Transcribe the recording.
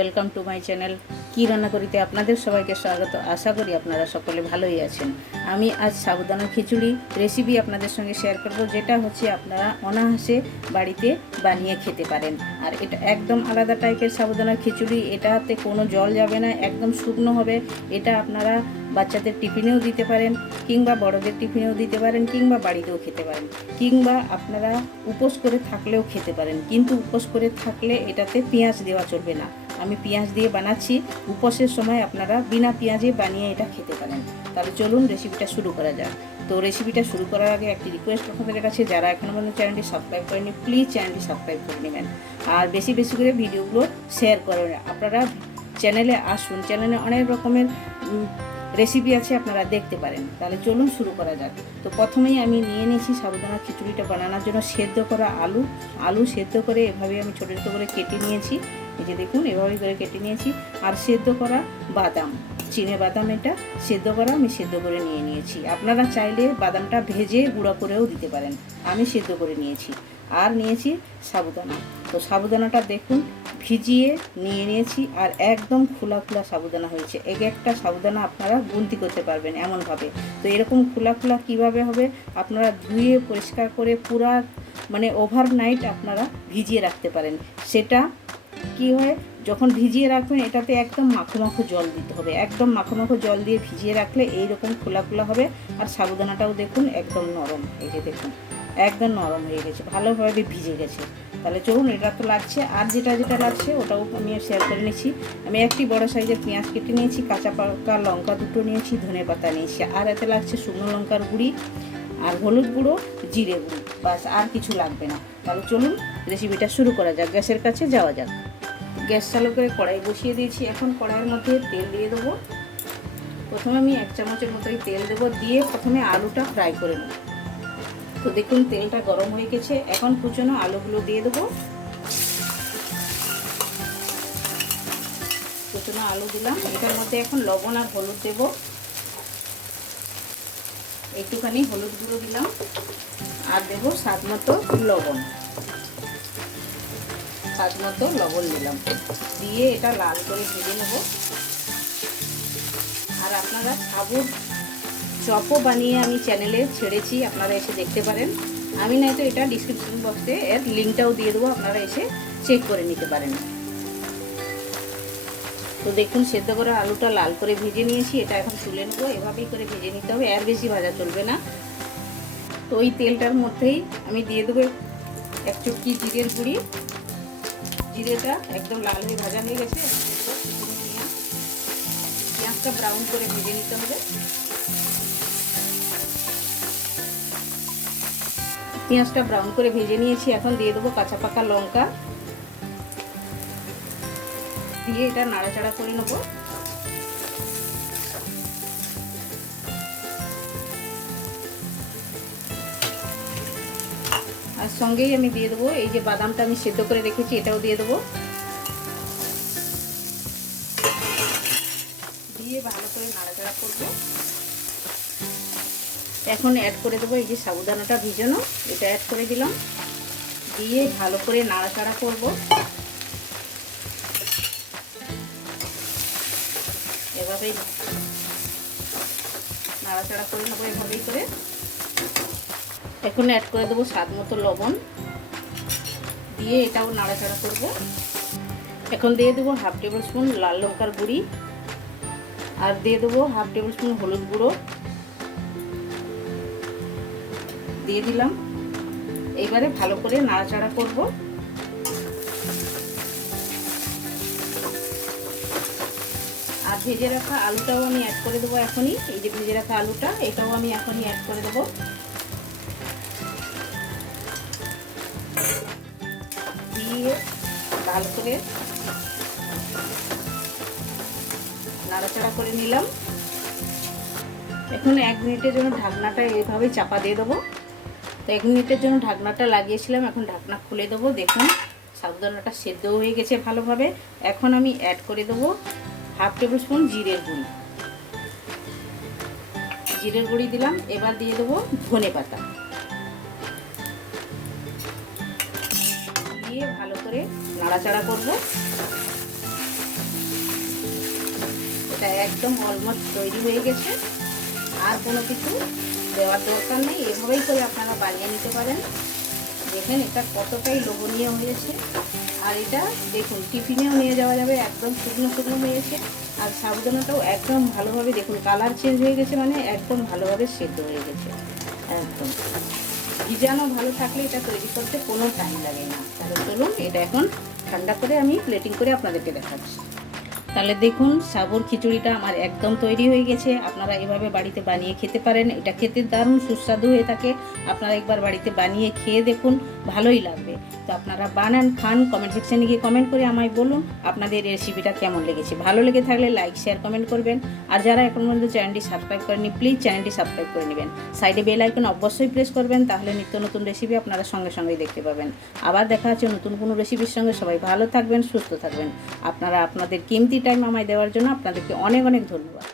Welcome to my channel কী রান্না করিতে আপনাদের সবাইকে স্বাগত। আশা করি আপনারা সকলে ভালোই আছেন। আমি আজ সাবুদানা খিচুড়ি রেসিপি আপনাদের সঙ্গে শেয়ার করব, যেটা হচ্ছে আপনারা অনায়াসে বাড়িতে বানিয়ে খেতে পারেন। আর এটা একদম আলাদা টাইপের সাবুদানা খিচুড়ি, এটাতে কোনো জল যাবে না, একদম শুকনো হবে। এটা আপনারা বাচ্চাদের টিফিনেও দিতে পারেন, কিংবা বড়দের টিফিনেও দিতে পারেন, কিংবা বাড়িতেও খেতে পারেন। কিংবা আপনারা উপোস করে থাকলেও খেতে পারেন। কিন্তু উপোস করে থাকলে এটাতে পেঁয়াজ দেওয়া চলবে না। আমি পেঁয়াজ দিয়ে বানাচ্ছি। উপোসের সময় আপনারা বিনা পেঁয়াজে বানিয়ে এটা খেতে পারেন। তাহলে চলুন রেসিপিটা শুরু করা যাক। তো রেসিপিটা শুরু করার আগে একটি রিকোয়েস্ট আপনাদের কাছে, যারা এখনও পর্যন্ত চ্যানেলটি সাবস্ক্রাইব করেনি প্লিজ চ্যানেলটি সাবস্ক্রাইব করে নেবেন। আর বেশি বেশি করে ভিডিওগুলো শেয়ার করেন আপনারা চ্যানেলে আসুন। চ্যানেলে অনেক রকমের রেসিপি আছে, আপনারা দেখতে পারেন। তাহলে চলুন শুরু করা যাক। তো প্রথমেই আমি নিয়ে নিয়েছি সাবুদানা খিচুড়িটা বানানোর জন্য সেদ্ধ করা আলু। আলু সেদ্ধ করে এভাবে আমি ছোটো ছোটো করে কেটে নিয়েছি। এই যে দেখুন, এভাবে করে কেটে নিয়েছি। আর সেদ্ধ করা বাদাম, চিনে বাদাম এটা। সেদ্ধ করা আমি সেদ্ধ করে নিয়ে নিয়েছি। আপনারা চাইলে বাদামটা ভেজে গুঁড়া করেও দিতে পারেন। আমি সেদ্ধ করে নিয়েছি। আর নিয়েছি সাবুদানা। তো সাবুদানাটা দেখুন, ভিজিয়ে নিয়ে নিয়েছি আর একদম খোলা খোলা সাবুদানা হয়েছে। এক একটা সাবুদানা আপনারা গুনতি করতে পারবেন এমনভাবে। তো এরকম খোলা খোলা কীভাবে হবে? আপনারা ধুয়ে পরিষ্কার করে পুরা মানে ওভারনাইট আপনারা ভিজিয়ে রাখতে পারেন। সেটা কি হয়? যখন ভিজিয়ে রাখবেন, এটাতে একদম মাখো মাখো জল দিতে হবে। একদম মাখো মাখো জল দিয়ে ভিজিয়ে রাখলে এই রকম খোলা খোলা হবে। আর সাবুদানাটাও দেখুন একদম নরম। এই যে দেখুন, একদম নরম হয়ে গেছে। ভালোভাবে ভিজে গেছে। তাহলে চলুন, এটা তো লাগছে। আর যেটা যেটা লাগছে, ওটাও আমি শেয়ার করে নিয়েছি আমি একটি বড় সাইজের পেঁয়াজ কেটে নিয়েছি, কাঁচা পাকা লঙ্কা দুটো নিয়েছি, ধনে পাতা নিয়েছি। আর এতে লাগছে শুকনো লঙ্কার গুঁড়ি আর হলুদ গুঁড়ো, জিরে গুঁড়ো। বাস আর কিছু লাগবে না। তাহলে চলুন রেসিপিটা শুরু করা যাক। গ্যাসের কাছে যাওয়া যাক। গ্যাস চালু করে কড়াই বসিয়ে দিয়েছি। এখন কড়াইয়ের মধ্যে তেল দিয়ে দেবো। প্রথমে আমি এক চামচের মতোই তেল দেবো। দিয়ে প্রথমে আলুটা ফ্রাই করে নেব। তো দেখুন, তেলটা গরম হয়ে গেছে। এখন কুচনো আলুগুলো দিয়ে দেবো। কুচনো আলু দিলাম। এটার মধ্যে এখন লবণ আর হলুদ দেবো। একটুখানি হলুদ গুঁড়ো দিলাম। আর দেবো স্বাদ মতো লবণ। স্বাদ মতো লবণ দিলাম। দিয়ে এটা লাল করে ভেজে নেব। আর আপনারা সাবুর চপও বানিয়ে আমি চ্যানেলে ছেড়েছি, আপনারা এসে দেখতে পারেন। আমি নয়তো এটা ডিসক্রিপশন বক্সে এর লিঙ্কটাও দিয়ে দেবো, আপনারা এসে চেক করে নিতে পারেন। তো দেখুন, সেদ্ধ করে আলুটা লাল করে ভেজে নিয়েছি, এটা এখন তুলে নেব। এভাবেই করে ভেজে নিতে হবে, আর বেশি ভাজা চলবে না। তো ওই তেলটার মধ্যেই আমি দিয়ে দেবো এক চুটকি জিরের গুঁড়ি। জিরেটা একদম লাল হয়ে ভাজা হয়ে গেছে। পেঁয়াজটা ব্রাউন করে ভেজে নিতে হবে। পেঁয়াজটা ব্রাউন করে ভেজে নিয়েছি, এখন দিয়ে দেবো কাঁচা পাকা লঙ্কা। দিয়ে এটা নাড়াচাড়া করে নেব। আর সঙ্গেই আমি দিয়ে দেবো। এই যে বাদামটা আমি সেদ্ধ করে রেখেছি, এটাও দিয়ে দেবো। দিয়ে ভালো করে নাড়াচাড়া করব। এখন অ্যাড করে দেবো এই যে সাবুদানাটা ভিজানো, এটা অ্যাড করে দিলাম। দিয়ে ভালো করে নাড়াচাড়া করব। এভাবেই নাড়াচাড়া করে নেব, এভাবেই করে। এখন অ্যাড করে দেবো স্বাদ মতো লবণ। দিয়ে এটাও নাড়াচাড়া করব। এখন দিয়ে দেবো হাফ টেবিল স্পুন লাল লঙ্কার গুঁড়ি। আর দিয়ে দেবো হাফ টেবিল স্পুন হলুদ গুঁড়ো। দিয়ে দিলাম। এইবারে ভালো করে নাড়াচাড়া করব। আর ভেজে রাখা আলুটাও আমি অ্যাড করে দেবো এখনই। এই যে ভেজে রাখা আলুটা, এটাও আমি এখনই অ্যাড করে দেবো। ভালো করে নাড়াচাড়া করে নিলাম। এখন এক মিনিটের জন্য ঢাকনাটা এইভাবে চাপা দিয়ে দেবো। তো এক মিনিটের জন্য ঢাকনাটা লাগিয়েছিলাম, এখন ঢাকনা খুলে দেবো। দেখুন সাবুদানাটা সেদ্ধ হয়ে গেছে ভালোভাবে। এখন আমি অ্যাড করে দেবো হাফ টেবিল স্পুন জিরের গুঁড়ি। জিরের গুঁড়ি দিলাম, এবার দিয়ে দেবো ধনে পাতা দিয়ে ভালো করে নাড়াচাড়া করব। এটা একদম অলমোস্ট তৈরি হয়ে গেছে। আর কোনো কিছু দেওয়ার দরকার নেই। এভাবেই করে আপনারা বানিয়ে নিতে পারেন। দেখেন এটা কতটাই লোভনীয় হয়েছে। আর এটা দেখুন, টিফিনেও নিয়ে যাওয়া যাবে। একদম শুকনো শুকনো হয়েছে। আর সাবুদানাটাও একদম ভালোভাবে দেখুন, কালার চেঞ্জ হয়ে গেছে মানে একদম ভালোভাবে সেদ্ধ হয়ে গেছে। একদম। ভিজানো ভালো থাকলে এটা তৈরি করতে কোনো টাইম লাগে না। তাহলে চলুন, এটা এখন ঠান্ডা করে আমি প্লেটিং করে আপনাদেরকে দেখাচ্ছি। তাহলে দেখুন সাবুর খিচুড়িটা আমার একদম তৈরি হয়ে গেছে। আপনারা এভাবে বাড়িতে বানিয়ে খেতে পারেন। এটা খেতে দারুণ সুস্বাদু হয়ে থাকে। আপনারা একবার বাড়িতে বানিয়ে খেয়ে দেখুন, ভালোই লাগবে। তো আপনারা বানান, খান কমেন্ট সেকশানে গিয়ে কমেন্ট করে আমায় বলুন আপনাদের রেসিপিটা কেমন লেগেছে। ভালো লেগে থাকলে লাইক শেয়ার কমেন্ট করবেন। আর যারা এখন পর্যন্ত চ্যানেলটি সাবস্ক্রাইব করেনি প্লিজ চ্যানেলটি সাবস্ক্রাইব করে নেবেন। সাইডে বেল আইকন অবশ্যই প্রেস করবেন, তাহলে নিত্য নতুন রেসিপি আপনারা সঙ্গে সঙ্গেই দেখতে পাবেন। আবার দেখা হচ্ছে নতুন কোনো রেসিপির সঙ্গে। সবাই ভালো থাকবেন, সুস্থ থাকবেন। আপনারা আপনাদের কিমতি টাইম আমায় দেওয়ার জন্য আপনাদেরকে অনেক অনেক ধন্যবাদ।